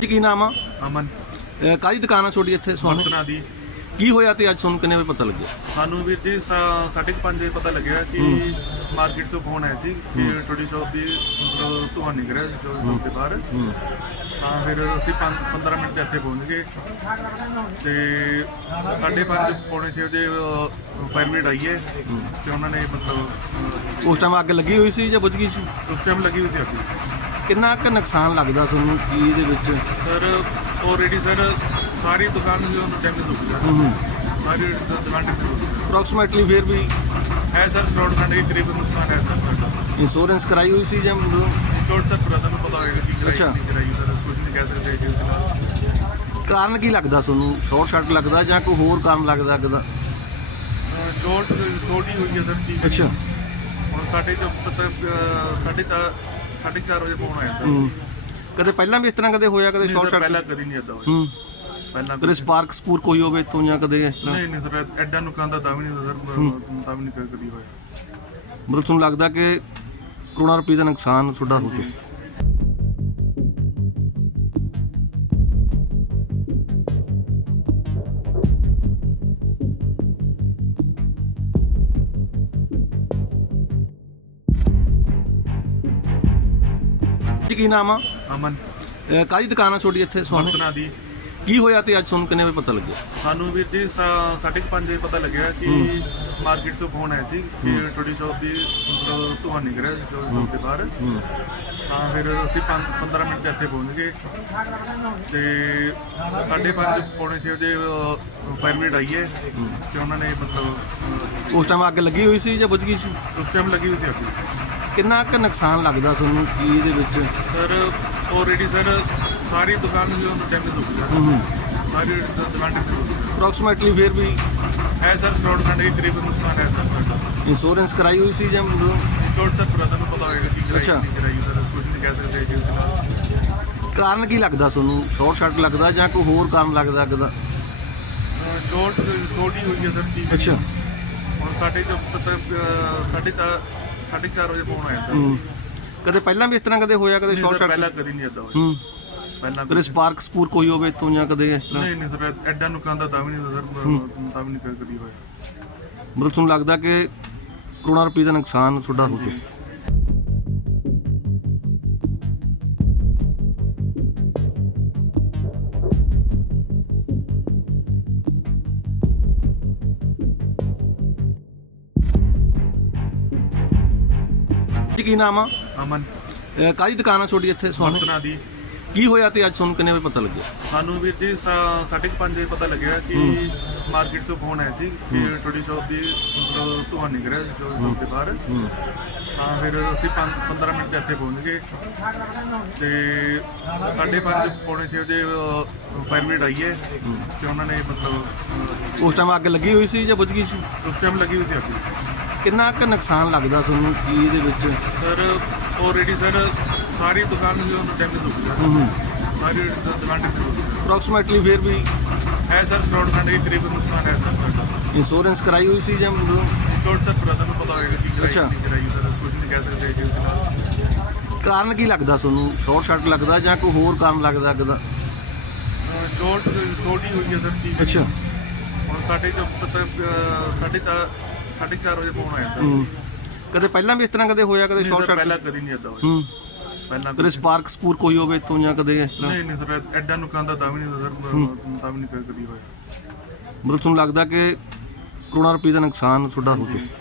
ਜੀ ਕੀ ਨਾਮ ਆ? ਅਮਨ। ਅਹ ਕਾਹਦੀ ਦੁਕਾਨ ਆ ਤੁਹਾਡੀ ਇੱਥੇ ਸੋਨੂੰ? ਬਰਤਨਾਂ ਦੀ। ਕੀ ਹੋਇਆ ਤੇ ਅੱਜ ਤੁਹਾਨੂੰ ਕਿੰਨੇ ਵਜੇ ਪਤਾ ਲੱਗਿਆ? ਸਾਨੂੰ ਵੀਰ ਜੀ ਸਾ- ਸਾਢੇ ਕੁ ਪੰਜ ਵਜੇ ਪਤਾ ਲੱਗਿਆ ਕਿ ਮਾਰਕੀਟ ਤੋਂ ਫੋਨ ਆਇਆ ਸੀ ਕਿ ਤੁਹਾਡੀ ਸ਼ਾਪ ਦੀ ਮਤਲਬ ਧੂੰਆਂ ਨਿਕਲ ਰਿਹਾ ਸ਼ਾਪ ਦੇ ਬਾਹਰ। ਤਾਂ ਫਿਰ ਅਸੀਂ 15 ਮਿੰਟ 'ਚ ਇੱਥੇ ਪਹੁੰਚ ਗਏ। ਤੇ ਸਾਢੇ ਪੰਜ ਪੌਣੇ ਛੇ ਵਜੇ ਫਾਇਰ ਬ੍ਰਿਗੇਡ ਆਈ ਹੈ ਤੇ ਉਹਨਾਂ ਨੇ ਮਤਲਬ ਉਸ ਟਾਈਮ ਅੱਗ ਲੱਗੀ ਹੋਈ ਸੀ ਜਾਂ ਬੁਝ ਗਈ ਸੀ? ਉਸ ਟਾਈਮ ਲੱਗੀ ਹੋਈ ਸੀ ਅੱਗ। ਕਿੰਨਾ ਕੁ ਨੁਕਸਾਨ ਲੱਗਦਾ ਤੁਹਾਨੂੰ? ਕੀ ਇਹਦੇ ਵਿੱਚ? ਸਰ ਆਲਰੇਡੀ ਸਰ ਸਾਰੀ ਦੁਕਾਨ ਨੂੰ ਡੈਮੇਜ ਹੋ ਗਈ ਹੈ। ਹੂੰ। ਸਾਰੀ ਦੁਕਾਨ ਡੈਮੇਜ ਅਪਰੋਕਸੀਮੇਟਲੀ ਫਿਰ ਵੀ? ਹੈ। ਸਰ ਕਰੋੜ ਖੰਡ ਦੇ ਕਰੀਬ ਨੁਕਸਾਨ ਹੈ ਸਰ ਇੰਸ਼ੋਰੈਂਸ ਕਰਾਈ ਹੋਈ ਸੀ ਜਾਂ ਮਤਲਬ? ਚੋਟ ਸਰ ਪੂਰਾ ਤੁਹਾਨੂੰ ਪਤਾ ਕਿ ਕਰਾਈ ਨਹੀਂ ਕਰਾਈ ਸਰ ਕੁਝ ਨਹੀਂ ਕਹਿ ਸਕਦੇ ਜੀ ਕਾਰਨ ਕੀ ਲੱਗਦਾ ਤੁਹਾਨੂੰ? ਸ਼ਾਰਟ ਸ਼ਾਟ ਲੱਗਦਾ ਜਾਂ ਕੋਈ ਹੋਰ ਕਾਰਨ ਲੱਗਦਾ ਕਿਦਾ ਸ਼ੋਰਟ ਸ਼ੋਰਟ ਹੀ ਹੋਈ ਹੈ ਸਰ ਠੀਕ ਹੈ। ਹੁਣ ਸਾਡੇ ਜੋ ਸਾਡੇ ਕਦੇ ਪਹਿਲਾਂ ਵੀ ਇਸ ਤਰ੍ਹਾਂ ਕਦੇ ਹੋਇਆ ਕਦੇ ਸ਼ਾਰਟ ਸ਼ਾਰਟ ਪਹਿਲਾਂ ਕਦੀ ਨਹੀਂ ਇਦਾਂ ਹੋਇਆ। ਪਹਿਲਾਂ ਕਦੇ ਸਪਾਰਕ ਸਪੂਰ ਕੋਈ ਹੋਵੇ ਇੱਥੋਂ ਜਾਂ ਕਦੇ ਇਸ ਤਰ੍ਹਾਂ? ਨਹੀਂ ਨਹੀਂ ਸਰ ਐਡਾ ਨੁਕਸਾਨ ਦਾ ਤਾਂ ਵੀ ਨਹੀਂ ਸਰ ਤਾਂ ਵੀ ਨਹੀਂ ਕਦੀ ਹੋਇਆ। ਮਤਲਬ ਤੁਹਾਨੂੰ ਲੱਗਦਾ ਕਿ ਕਰੋੜਾਂ ਰੁਪਏ ਦਾ ਨੁਕਸਾਨ ਤੁਹਾਡਾ ਹੋ ਚੁੱਕਾ? ਜੀ ਕੀ ਨਾਮ ਆ? ਅਮਨ। ਅਹ ਕਾਹਦੀ ਦੁਕਾਨ ਆ ਤੁਹਾਡੀ ਇੱਥੇ ਸੋਨੂੰ? ਬਰਤਨਾਂ ਦੀ। ਕੀ ਹੋਇਆ ਤੇ ਅੱਜ ਤੁਹਾਨੂੰ ਕਿੰਨੇ ਵਜੇ ਪਤਾ ਲੱਗਿਆ? ਸਾਨੂੰ ਵੀਰ ਜੀ ਸਾ- ਸਾਢੇ ਕੁ ਪੰਜ ਵਜੇ ਪਤਾ ਲੱਗਿਆ ਕਿ ਮਾਰਕੀਟ ਤੋਂ ਫੋਨ ਆਇਆ ਸੀ ਕਿ ਤੁਹਾਡੀ ਸ਼ਾਪ ਦੀ ਮਤਲਬ ਧੂੰਆਂ ਨਿਕਲ ਰਿਹਾ ਸ਼ਾਪ ਦੇ ਬਾਹਰ। ਤਾਂ ਫਿਰ ਅਸੀਂ 15 ਮਿੰਟ 'ਚ ਇੱਥੇ ਪਹੁੰਚ ਗਏ। ਤੇ ਸਾਢੇ ਪੰਜ ਪੌਣੇ ਛੇ ਵਜੇ ਫਾਇਰ ਬ੍ਰਿਗੇਡ ਆਈ ਹੈ ਤੇ ਉਹਨਾਂ ਨੇ ਮਤਲਬ ਉਸ ਟਾਈਮ ਅੱਗ ਲੱਗੀ ਹੋਈ ਸੀ ਜਾਂ ਬੁਝ ਗਈ ਸੀ? ਉਸ ਟਾਈਮ ਲੱਗੀ ਹੋਈ ਸੀ ਅੱਗ। ਕਿੰਨਾ ਕੁ ਨੁਕਸਾਨ ਲੱਗਦਾ ਤੁਹਾਨੂੰ? ਕੀ ਇਹਦੇ ਵਿੱਚ? ਸਰ ਆਲਰੇਡੀ ਸਰ ਸਾਰੀ ਦੁਕਾਨ ਜੋ ਡੈਮੇਜ ਹੋ ਗਈ ਹੈ ਸਾਰੀ ਦੁਕਾਨ ਡੈਮੇਜ ਹੋ ਗਈ। ਅਪਰੋਕਸੀਮੇਟਲੀ ਫਿਰ ਵੀ ਹੈ ਸਰ ਕਰੋੜ ਖੰਡ ਦੇ ਕਰੀਬ ਨੁਕਸਾਨ ਹੈ ਸਰ ਸਾਡਾ। ਇੰਸ਼ੋਰੈਂਸ ਕਰਾਈ ਹੋਈ ਸੀ ਜਾਂ ਮਤਲਬ? ਸ਼ੋਰਟ ਸਰ ਪੂਰਾ ਤੁਹਾਨੂੰ ਪਤਾ ਹੋਏਗਾ ਕਿ ਕਰਾਈ ਅੱਛਾ। ਨਹੀਂ ਕਰਾਈ ਸਰ ਕੁਝ ਨਹੀਂ ਕਹਿ ਸਕਦੇ ਜੀ ਉਸ ਨਾਲ। ਕਾਰਨ ਕੀ ਲੱਗਦਾ ਤੁਹਾਨੂੰ? ਸ਼ਾਰਟ ਸ਼ਾਰਟ ਲੱਗਦਾ ਜਾਂ ਕੋਈ ਹੋਰ ਕਾਰਨ ਲੱਗਦਾ ਅੱਗ ਦਾ ਸ਼ੋਰਟ ਹੀ ਹੋਈ ਹੈ ਸਰ ਚੀਜ਼ ਅੱਛਾ। ਹੁਣ ਸਾਡੇ ਤੋਂ ਪਤਾ ਅਹ, ਵਜੇ ਫੋਨ ਆਇਆ ਹੂੰ। ਕਦੇ ਪਹਿਲਾਂ ਵੀ ਇਸ ਤਰ੍ਹਾਂ ਕਦੇ ਹੋਇਆ ਕਦੇ ਸ਼ਾਰਟ ਸਰ, ਸ਼ਾਰਟ ਪਹਿਲਾਂ ਕਦੀ ਨਹੀਂ ਏਦਾਂ ਹੋਇਆ। ਹੂੰ। ਪਹਿਲਾਂ ਕਦੇ ਸਪਾਰਕ ਸਪੂਰ ਕੋਈ ਹੋਵੇ ਇੱਥੋਂ ਜਾਂ ਕਦੇ ਇਸ ਤਰ੍ਹਾਂ? ਨਹੀਂ ਨਹੀਂ ਸਰ ਐਡਾ ਨੁਕਸਾਨ ਦਾ ਤਾਂ ਵੀ ਨਹੀਂ ਸਰ ਤਾਂ ਵੀ ਨਹੀਂ ਕਦੀ ਹੋਇਆ। ਮਤਲਬ ਤੁਹਾਨੂੰ ਲੱਗਦਾ ਕਿ ਕਰੋੜਾਂ ਰੁਪਏ ਦਾ ਨੁਕਸਾਨ ਤੁਹਾਡਾ ਹੋ ਚੁੱਕਾ? ਜੀ ਕੀ ਨਾਮ ਆ? ਅਮਨ। ਅਹ ਕਾਹਦੀ ਦੁਕਾਨ ਆ ਤੁਹਾਡੀ ਇੱਥੇ ਸੋਨੂੰ? ਬਰਤਨਾਂ ਦੀ। ਕੀ ਹੋਇਆ ਤੇ ਅੱਜ ਤੁਹਾਨੂੰ ਕਿੰਨੇ ਵਜੇ ਪਤਾ ਲੱਗਿਆ? ਸਾਨੂੰ ਵੀਰ ਜੀ ਸਾ- ਸਾਢੇ ਕੁ ਪੰਜ ਵਜੇ ਪਤਾ ਲੱਗਿਆ ਕਿ ਮਾਰਕੀਟ ਤੋਂ ਫੋਨ ਆਇਆ ਸੀ ਕਿ ਤੁਹਾਡੀ ਸ਼ਾਪ ਦੀ ਮਤਲਬ ਧੂੰਆਂ ਨਿਕਲ ਰਿਹਾ ਸ਼ਾਪ ਦੇ ਬਾਹਰ। ਤਾਂ ਫਿਰ ਅਸੀਂ 15 ਮਿੰਟ 'ਚ ਇੱਥੇ ਪਹੁੰਚ ਗਏ। ਤੇ ਸਾਢੇ ਪੰਜ ਪੌਣੇ ਛੇ ਵਜੇ ਫਾਇਰ ਬ੍ਰਿਗੇਡ ਆਈ ਹੈ ਤੇ ਉਹਨਾਂ ਨੇ ਮਤਲਬ ਉਸ ਟਾਈਮ ਅੱਗ ਲੱਗੀ ਹੋਈ ਸੀ ਜਾਂ ਬੁਝ ਗਈ ਸੀ? ਉਸ ਟਾਈਮ ਲੱਗੀ ਹੋਈ ਸੀ ਅੱਗ। ਕਿੰਨਾ ਕੁ ਨੁਕਸਾਨ ਲੱਗਦਾ ਤੁਹਾਨੂੰ? ਕੀ ਇਹਦੇ ਵਿੱਚ? ਸਰ ਆਲਰੇਡੀ ਸਰ ਸਾਰੀ ਦੁਕਾਨ ਜੋ ਡੈਮੇਜ ਹੋ ਗਈ ਹੈ। ਸਾਰੀ ਦੁਕਾਨ ਡੈਮੇਜ ਹੋ ਗਈ। ਹੈ ਅਪਰੋਕਸੀਮੇਟਲੀ ਫਿਰ ਵੀ ਹੈ ਸਰ ਕਰੋੜ ਖੰਡ ਦੇ ਕਰੀਬ ਨੁਕਸਾਨ ਹੈ ਸਰ। ਸਾਡਾ ਇੰਸ਼ੋਰੈਂਸ ਕਰਾਈ ਹੋਈ ਸੀ ਜਾਂ ਮਤਲਬ ਸ਼ੋਰਟ ਸਰ ਪੂਰਾ ਤੁਹਾਨੂੰ ਪਤਾ ਹੋਏਗਾ ਕਿ ਅੱਛਾ। ਕਰਾਈ ਸਰ ਕੁਝ ਨਹੀਂ ਕਹਿ ਸਕਦੇ ਜੀ ਉਸ ਨਾਲ। ਕਾਰਨ ਕੀ ਲੱਗਦਾ ਤੁਹਾਨੂੰ? ਸ਼ਾਰਟ ਸ਼ਾਰਟ ਲੱਗਦਾ ਜਾਂ ਕੋਈ ਹੋਰ ਕਾਰਨ ਲੱਗਦਾ ਅੱਗ ਦਾ? ਸ਼ੋਰਟ ਹੀ ਹੋਈ ਹੈ ਸਰ ਚੀਜ਼ ਅੱਛਾ। ਹੁਣ ਸਾਡੇ ਤੋਂ ਪਤਾ ਅਹ, ਸਾਢੇ ਚਾਰ ਸਾਢੇ ਚਾਰ ਵਜੇ ਫੋਨ ਆਇਆ ਸਰ ਹੂੰ। ਕਦੇ ਪਹਿਲਾਂ ਵੀ ਇਸ ਤਰ੍ਹਾਂ ਕਦੇ ਹੋਇਆ ਕਦੇ ਸ਼ਾਰਟ ਸਰ, ਸ਼ਾਰਟ ਪਹਿਲਾਂ ਕਦੀ ਨਹੀਂ ਏਦਾਂ ਹੋਇਆ। ਹੂੰ। ਪਹਿਲਾਂ ਕਦੇ ਸਪਾਰਕ ਸਪੂਰ ਕੋਈ ਹੋਵੇ ਇੱਥੋਂ ਜਾਂ ਕਦੇ ਇਸ ਤਰ੍ਹਾਂ? ਨਹੀਂ ਨਹੀਂ ਸਰ ਐਡਾ ਨੁਕਸਾਨ ਦਾ ਤਾਂ ਵੀ ਨਹੀਂ ਸਰ। ਤਾਂ ਵੀ ਨਹੀਂ ਕਦੀ ਹੋਇਆ। ਮਤਲਬ ਤੁਹਾਨੂੰ ਲੱਗਦਾ ਕਿ ਕਰੋੜਾਂ ਰੁਪਏ ਦਾ ਨੁਕਸਾਨ ਤੁਹਾਡਾ ਹੋ ਚੁੱਕਾ?